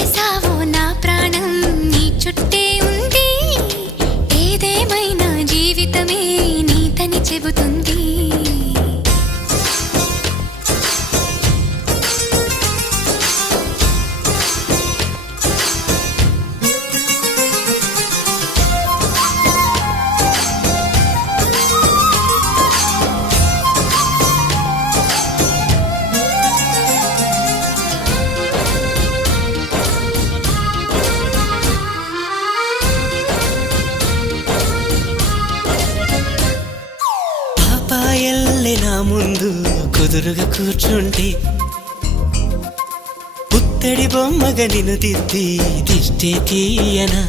చేసావో నా ప్రాణం నీ చుట్టే ఉంది. ఏదేమైనా జీవితమే నీతని చెబుతుంది. పాపాయల్లే నా ముందు కుదురుగా కూర్చుంటే పుత్తడి బొమ్మగా నిన్ను దిద్ది దిష్టే తీయనా.